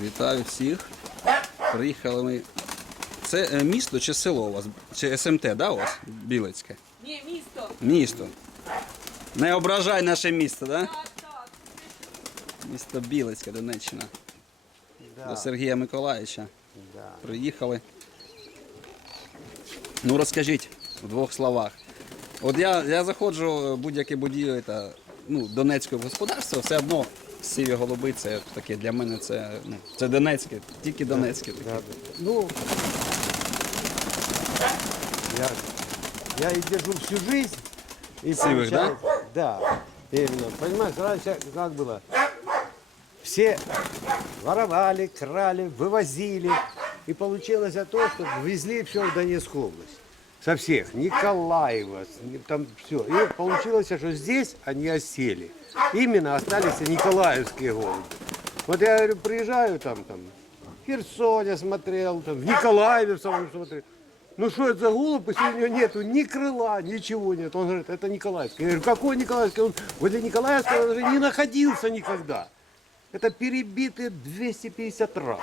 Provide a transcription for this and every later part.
Вітаю всіх. Приїхали ми. Це е, місто чи село у вас? Чи СМТ, да, у вас? Білецьке? Ні, місто. Місто. Не ображай наше місто, да? Так, так. Місто Білецьке, Донеччина. До Сергія Миколаївича. Приїхали. Ну розкажіть в двох словах. От я, я заходжу в будь-яке будівлі та ну, Донецького господарства, все одно сиві голуби, це таке для мене це, ну, це Донецьке, тільки Донецьке. таке. Ну, я, я и держу всю жизнь. И Сивых, да? получается- Да, именно. Понимаешь, раньше как было? Все воровали, крали, вывозили. И получилось то, что везли все в Донецкую область. Со всех. Николаева, с- не- там все. И получилось, что здесь они осели. Именно остались Николаевские голуби. Вот я говорю, приезжаю там, там, в Херсоне смотрел, там, в Николаеве в самом смотрел. Ну что это за голубь, если у него нету ни крыла, ничего нет. Он говорит, это Николаевский. Я говорю, какой Николаевский? Он возле Николаевского даже не находился никогда. Это перебиты 250 раз.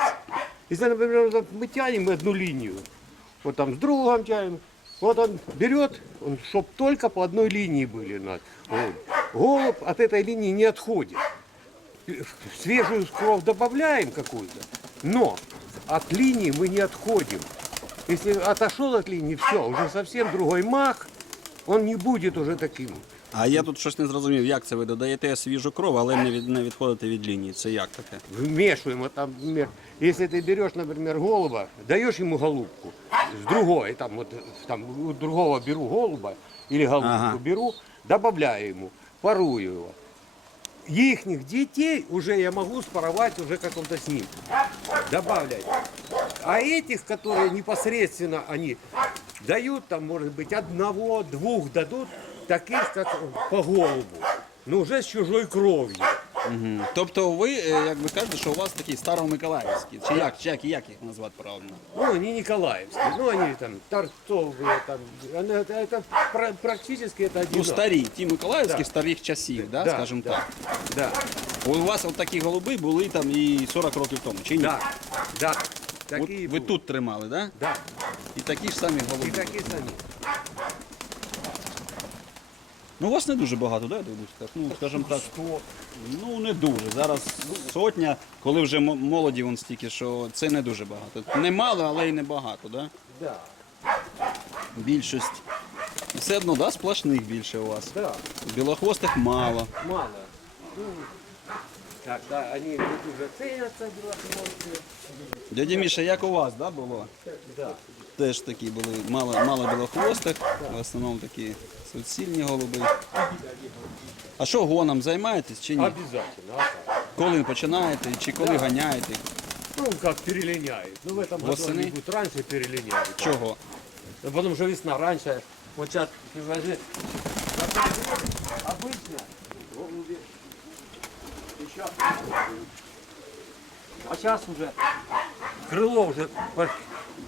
Если, например, вот мы тянем одну линию, вот там с другом тянем, вот он берет, он, чтоб только по одной линии были. на- голубь. Голубь от этой линии не отходит. Свежую кровь добавляем какую-то, но от линии мы не отходим. Если отошел от линии, все, уже совсем другой мах, он не будет уже таким. А я тут щось не зрозумів, як це ви додаєте свіжу кров, але не, від, не відходите від лінії. Це як таке? вмешиваем, вот там, например, если ты берешь, например, голуба, даешь ему голубку с другой, там вот там у другого беру голуба или голубку Ага. беру, добавляю ему, парую его. Ихних детей уже я могу спаровать уже каком-то с ним. Добавлять. А этих, которые непосредственно они дают, там, может быть, одного, двух дадут, таких, как по голубу, но уже с чужой кровью. Угу. Тобто ви, е, як ви кажете, що у вас такі старомиколаївські, чи як, чи як, як їх назвати правильно? Ну, они Николаевские, ну, они там торцовые, там, они- это, это пра- практически это один. Ну, старі, ті миколаївські Да. старих часів, да, Да, скажімо да. так. Да, У вас от такі голуби були там і 40 років тому, чи ні? да, да. От Такие ви будут. тут тримали, да? Да, І такі ж самі и голуби. такие сами. Ну, у вас не дуже багато, да, я дивлюсь так? Ну, скажімо так, ну не дуже. Зараз сотня, коли вже молоді вон стільки, що це не дуже багато. Не мало, але й не багато, да? Да, Більшість. Все одно, да, сплошних більше у вас. да, Білохвостих мало. мало. Ну, так, да, они тут уже ценятся, белохвостые. Дядя Міша, як у вас, да, було? Да. Теж такі були мало, мало білохвостих, в основному такі суцільні голуби. А що гоном займаєтесь чи ні? Обязательно. а как? Коли починаєте чи коли ганяєте? Ну, как перелиняют. Ну, в этом году Восени? они будут раньше перелиняют. Чого? Ну, Потому что весна раньше. Вот сейчас, ты возьми, обычно голуби еще, а сейчас уже крыло уже по-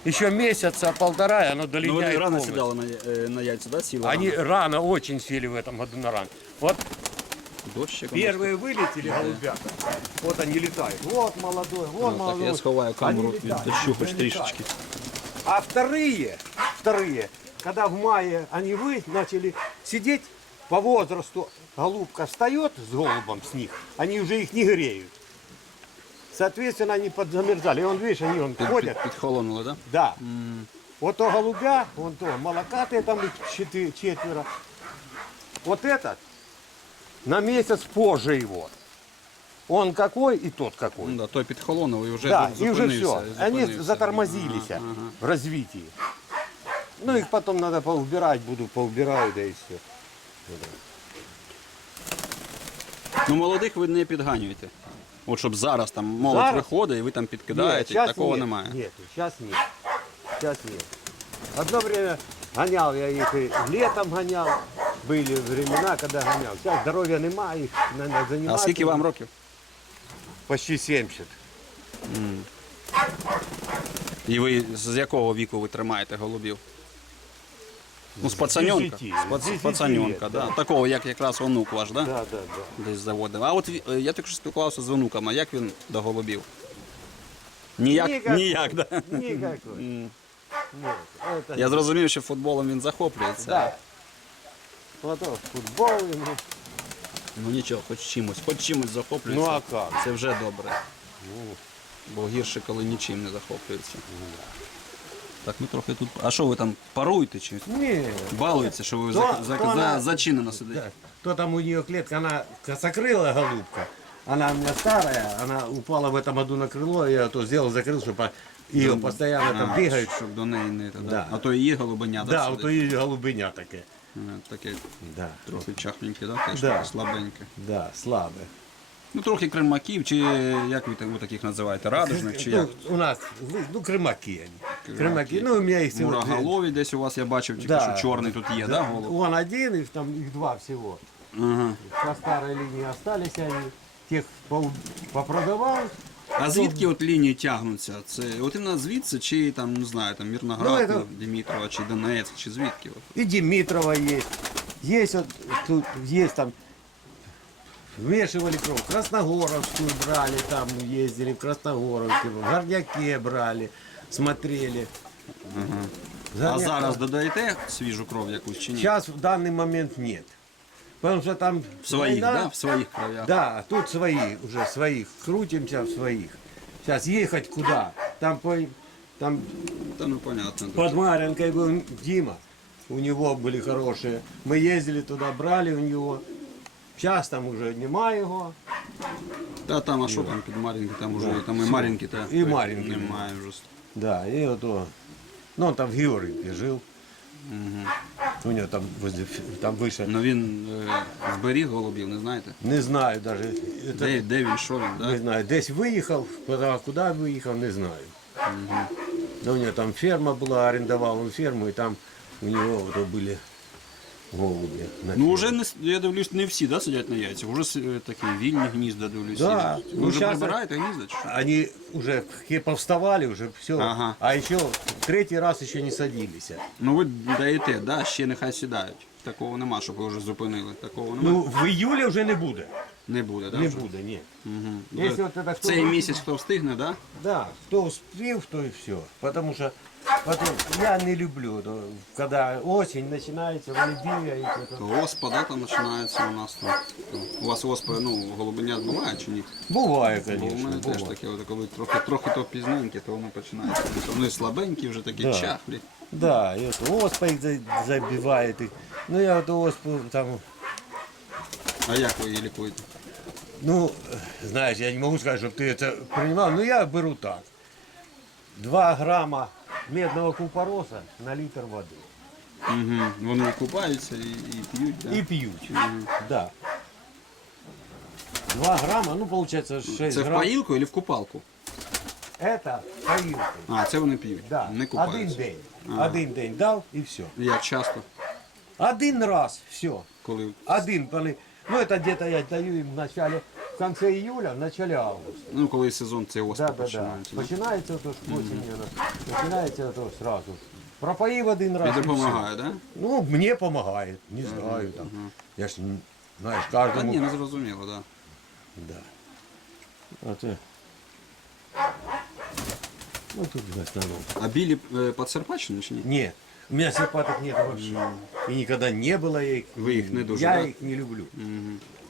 еще месяца полтора, и оно Ну, долиняет вони рано полностью. сідали на, е, на яйця, да, сіли? Они рано? рано очень сели в этом году на ран. Вот Дощиком. первые вылетели голубята, вот они летают. Вот молодой, вот Ну, так молодой. я сховаю камеру Они від летают, дощу хоч летают. трішечки. А вторые, вторые, когда в мае они вы начали сидеть по возрасту, голубка встает с голубом с них, они уже их не греют. Соответственно, они подзамерзали. И он, видишь, они вон Під, ходят. під, підхолонули, да? Да. Вот то голубя, вон то молокатые там их четы- четверо. Вот этот на месяц позже его. Он какой и тот какой. Ну, да, той підхолонув і вже Да, тут и уже зупинився, все. Они зупинився. затормозились Ага, ага. в развитии. Ну, их потом надо поубирать, буду поубираю, да и все. Ну, молодих ви не підганюєте. От щоб зараз там молодь Зараз? виходить і ви там підкидаєте, такого нет, немає. Нет, сейчас нет. Сейчас нет. Одно время гонял я их, и летом гонял. Были времена, когда гонял. Сейчас здоровья нема, их надо А заниматься. скільки вам років? Почти 70. І ви з якого віку ви тримаєте голубів? Ну, з пацаненка. З пац- з пацаненка, да. Такого, як якраз онук ваш, да? Да, да, да. Десь заводив. А от е, я тільки що спілкувався з онуками, як він до голубів? Ніяк, Ніяк. ніяк, да. Никакой. Нет, это Я зрозумів, що футболом він захоплюється. Да. Потом футбол ему. Ну нічого, хоч чимось, хоч чимось захоплюється. Ну, а як? Це вже добре. Бо гірше, коли нічим не захоплюється. Так, ми трохи тут. А що ви там паруєте чи Нет. балуєте, що ви То- за, за, то за, вона- зачинено сидите? Да. То там у нее клетка, она косокрылая голубка. Она у меня старая, она упала в этом году на крыло, я то сделал, закрыл, чтобы ее постоянно там А, бегают. Щоб до неї не да. Да. А то її голубеня, Да, сидить? вот то и голубыня такая. Е, Таке Да. трохи чахленьке, да? теж Да. таке слабеньке. Да, слабая. Ну трохи кримаків, чи як ви, так- ви таких називаєте? Радужних, чи як? Ну, у нас, ну, крымаки они. Крымаки. Ну, у меня их всего... Мураголові десь у вас я бачив, тільки Да. що чорний тут є, да, голуб? Он один, и там их два всего. Ага. По старой линии остались они. Тех пол- попродавал. А звідки от лінії тягнуться? Це от іменно звідси, чи там, не знаю, там Мірноград, Ну, это- ну, Дмитрова, чи Донецьк, чи звідки? От? И Димитрова есть. Есть вот тут, есть там, вмешивали кровь. Красногоровскую брали, там ездили в Красногоровке, в Горняке брали, смотрели. А Горняк- зараз додаєте свіжу кров якусь чи ні? Сейчас в данный момент нет. Потому что там В своїх, война. да? В своїх кровях. Да, тут свои, уже своих. Крутимся в своих. Сейчас ехать куда? Там, по, там Та ну понятно. да. под Маринкой был Дима. У него были хорошие. Мы ездили туда, брали у него. Сейчас там уже нема его. Та там, а що там під Мар'їнки, там уже там і Мар'їнки, та І Мар'їнки. немає вже. Да, и вот он. Ну, он там в Георгиевке жил. У него там возле, ф- там выше. Ну він е, зберіг голубів, не знаєте? Не знаю даже. Это, Де, де він, що він, Не да? знаю, десь виїхав, куди, куди виїхав, не знаю. Ну, у нього там ферма була, орендував він ферму, і там у нього вот були голуби. Ну вже не, я дивлюсь, не всі да, сидять на яйцях, Уже е, такі вільні гнізда дивлюсь. Да. Ви Ну, вже щас- прибираєте гнізда? Чи? що? Они уже все повставали, уже все. Ага. А еще третий раз еще не садились. Ну ви даєте, да, ще нехай сідають. Такого нема, щоб ви вже зупинили. Такого нема. Ну, в июле уже не буде. не буде, да? Не вже? буде, ні. Мгм. Якщо Ви- от це в хто- цей місяць хто встигне, да? Да, кто успел, то и все. Потому что потом я не люблю, то, когда осень начинается, голубия и это. То оспа, да, там починається у нас. Там. То У вас оспа, ну, голубеня буває чи ні? Бывает, Бо у конечно, мене теж бывает. таке, от, коли трохи, трохи то пізненьке, то воно починається. Вони слабенькі вже такі Да. чахлі. Да, и вот оспа их за- забивает. их. Ну я вот оспу там, А як ви її лікуєте? ну, знаешь, я не могу сказать, чтобы ты это принимал, но я беру так. 2 грамма медного купороса на литр воды. Угу. Вони купаються і, і п'ють, да? И пьют. Да. 2 грамма, ну получается 6 Це в грамм. поїлку або в купалку? Это поилка. А, це вони п'ють, Да. не Один купаються. день. Один день дал и все. Як часто, Один раз, все. коли Один, поли- ну это где-то я даю им в начале, в конце июля, в начале августа. ну коли сезон цей оспа Да, да, да. починається. Починається то ж осінню, починається то сразу. Пропоїв один раз. і допомагає, да? Ну, мені допомагає, не знаю там. Я ж, м, Та кожному. ні, не зрозуміло, да. Да. А ти... Ну тут в основном. А білі е, підсерпачені чи ні? Нет, у меня симпаток нет вообще. И никогда не было я их. Вы их не дуже, Я да? их не люблю.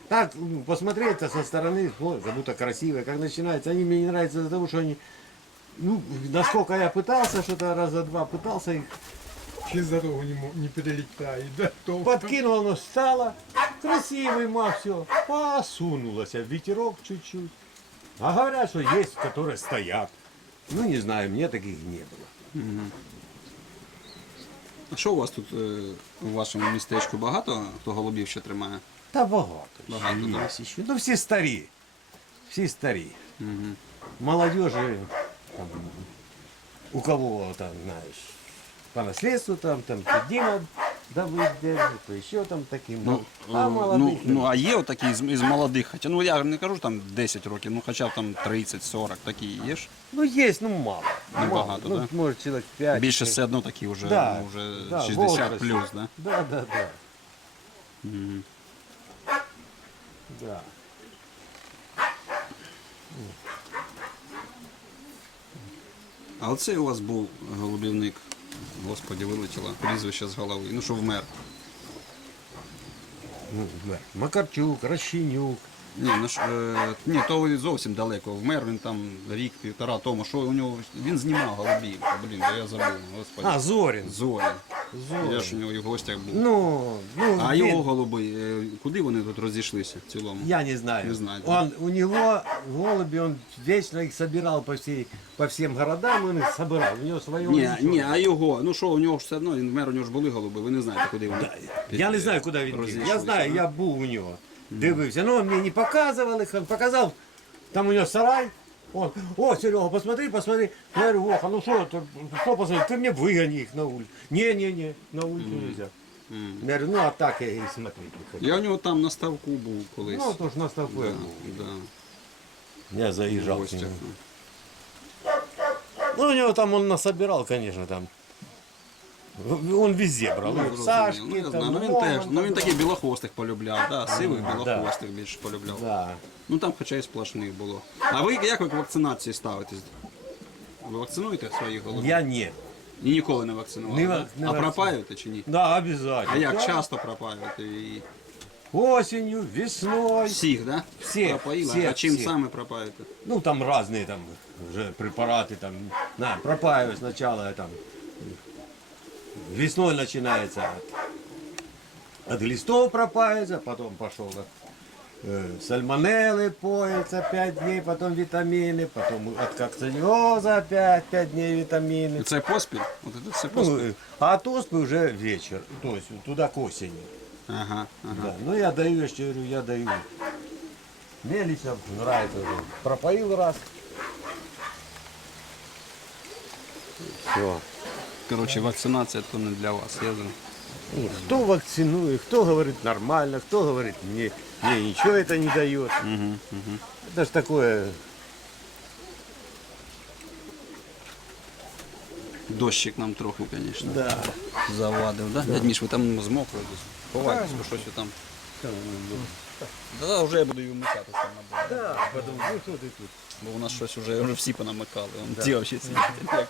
Так, ну, посмотреть со стороны, ой, как будто красивые, как начинается. Они мне не нравятся из-за того, что они, ну, насколько я пытался, что-то раза два пытался их, Через дорогу не, мо- не перелетает, да? То подкинул, оно стало, красивый ма, все, посунулось, а ветерок чуть-чуть. А говорят, что есть, которые стоят. Ну, не знаю, мне таких не было. А що у вас тут е, у вашому містечку багато хто голубів ще тримає? Та багато. Багато, ще ще. Ну, всі старі. Всі старі. Угу. Молодежі там, у кого там, знаєш, по наследству там, там Дима да выдержит, то еще там таким. Ну, а молодых ну, ну, а є отакі з, із молодих, хоча, ну я не кажу там 10 років, ну хоча б там 30-40, такі є ж. Ну, есть, ну мало. Небагато, да? Ну, может, человек 5. Більше все одно такі вже, Да, ну, вже да, 60 возраст. плюс, да? Да, да, да. Да. А оцей у вас був голубівник, господі, вилетіло прізвище з голови, ну що вмер. Ну, да. Макарчук, Рощенюк. Ні, ну ж, е, ні, то зовсім далеко. Вмер він там рік-півтора тому, що у нього він знімав голубів. Блін, я забув, господи. А, Зорин. Зорі. Зорин. Я ж у нього і в гостях був. Ну, ну, А він- його голуби, е, куди вони тут розійшлися в цілому? Я не знаю. Не знаете. Он, у него голуби, он вечно их собирал по, всей, по всем городам, он их собирал. У него свое Ні, ні, а його, ну що, у нього ж все одно, він вмер, у нього ж були голуби, ви не знаєте, куди вони. Я не знаю, куди він дів. розійшлися, Я знаю, да? я був у нього Дивився. Ну, він мені не показував їх, він показав. Там у нього сарай. Он, о, Серега, посмотри, посмотри. Я говорю, Воха, ну что, ты, что посмотри, ты мне выгони их на улицу. Не-не-не, на улицу нельзя. Я говорю, ну а так я и смотреть не хочу. Я у нього там на ставку був колись. Ну, то ж на ставку я да, був. да, Я в заезжал к гостях. нему. Ну, у него там он насобирал, конечно, там. Он везде брал. Ну, Ну. Сашки, ну, я там, знаю, ну він Роман теж, ну він такий білохвостих полюбляв, да, сивих білохвостих більше полюбляв. Да. Ну там хоча й сплошних було. А ви як ви к вакцинації ставитесь? Ви вакцинуєте своїх голубів? Я не. І ніколи не вакцинували? Не да? вак- не а вакцину- пропаюєте чи ні? Да, обязательно. А як часто пропаюєте? І... Осенью, весной. Всіх, да? Всіх, Пропоїли? всіх, а чим всіх. саме пропаюєте? Ну, там разные там уже препараты там. На, пропаиваю сначала там. Весной начинается от, от глистов пропаивается, потом пошел от э, сальмонеллы поется 5 дней, потом витамины, потом от кокциниоза опять 5 дней витамины. Це поспіль? От це все Ну, поспіль? э, а от оспы уже вечер, то есть туда к осени. Ага, ага. Да. Ну я даю, я же говорю, я даю. Мне лично нравится уже. Пропоил раз. Все. Коротше, вакцинація то не для вас. Я знаю. Кто вакцинует, кто говорит нормально, кто говорит мне, мне ничего это не дает. Это ж такое. Дощик нам трохи, звісно. Да. Завадив, да? Дядь Міш, ви там змокли десь. Ховайтесь, бо щось ви там. Да, вже я буду її вмикати там мабуть. Да, потом, ну что ты тут? Бо у нас щось вже, вже всі понамикали. Вон Ті взагалі сидять.